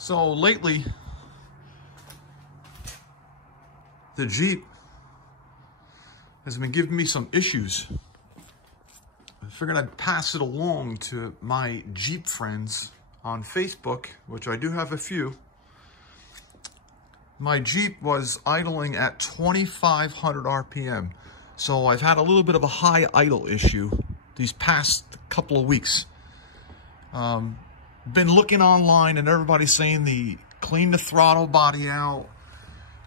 So lately, the Jeep has been giving me some issues. I figured I'd pass it along to my Jeep friends on Facebook, which I do have a few. My Jeep was idling at 2,500 RPM. So I've had a little bit of a high idle issue these past couple of weeks. Been looking online and everybody's saying clean the throttle body out,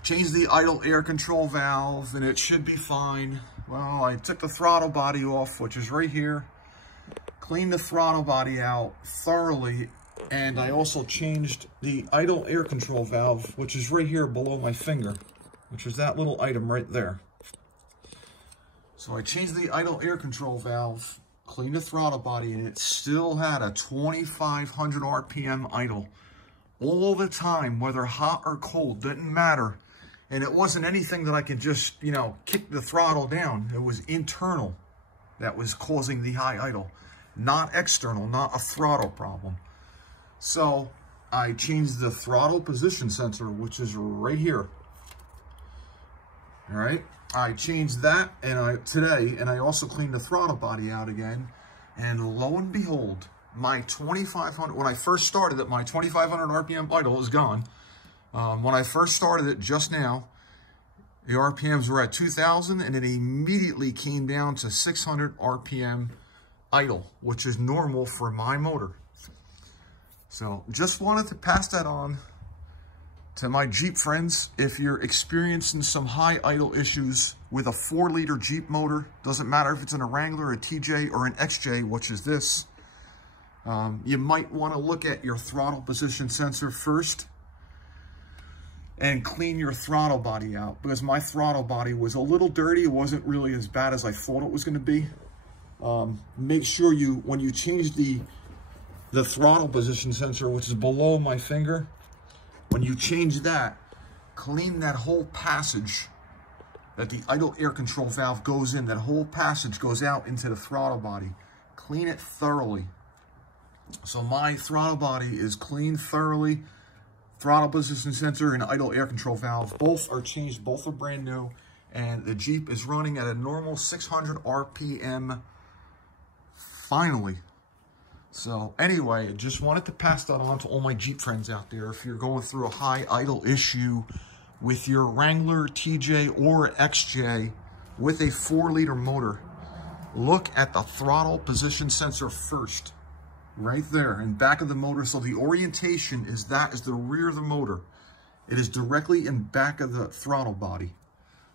change the idle air control valve, and it should be fine. Well, I took the throttle body off, which is right here, cleaned the throttle body out thoroughly, and I also changed the idle air control valve, which is right here below my finger, which is that little item right there. So I changed the idle air control valve, cleaned the throttle body, and it still had a 2,500 RPM idle all the time, whether hot or cold, didn't matter. And it wasn't anything that I could just, kick the throttle down. It was internal that was causing the high idle, not external, not a throttle problem. So I changed the throttle position sensor, which is right here. All right. I changed that today, and I also cleaned the throttle body out again. And lo and behold, my 2,500, when I first started it, my 2,500 RPM idle is gone. When I first started it just now, the RPMs were at 2,000, and it immediately came down to 600 RPM idle, which is normal for my motor. So just wanted to pass that on to my Jeep friends. If you're experiencing some high idle issues with a 4-liter Jeep motor, doesn't matter if it's in a Wrangler, a TJ, or an XJ, which is this, you might want to look at your throttle position sensor first and clean your throttle body out, because my throttle body was a little dirty. It wasn't really as bad as I thought it was going to be. Make sure when you change the throttle position sensor, which is below my finger, when you change that, clean that whole passage that the idle air control valve goes in. That whole passage goes out into the throttle body. Clean it thoroughly. So my throttle body is cleaned thoroughly. Throttle position sensor and idle air control valve, both are changed, both are brand new. And the Jeep is running at a normal 600 RPM finally. So anyway, I just wanted to pass that on to all my Jeep friends out there. If you're going through a high idle issue with your Wrangler, TJ, or XJ with a 4-liter motor, look at the throttle position sensor first. Right there in back of the motor. So the orientation is the rear of the motor. It is directly in back of the throttle body.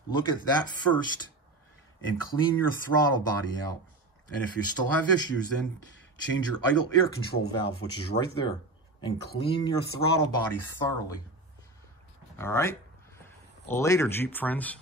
Look at that first and clean your throttle body out. And if you still have issues, then change your idle air control valve, which is right there, and clean your throttle body thoroughly. All right? Later, Jeep friends.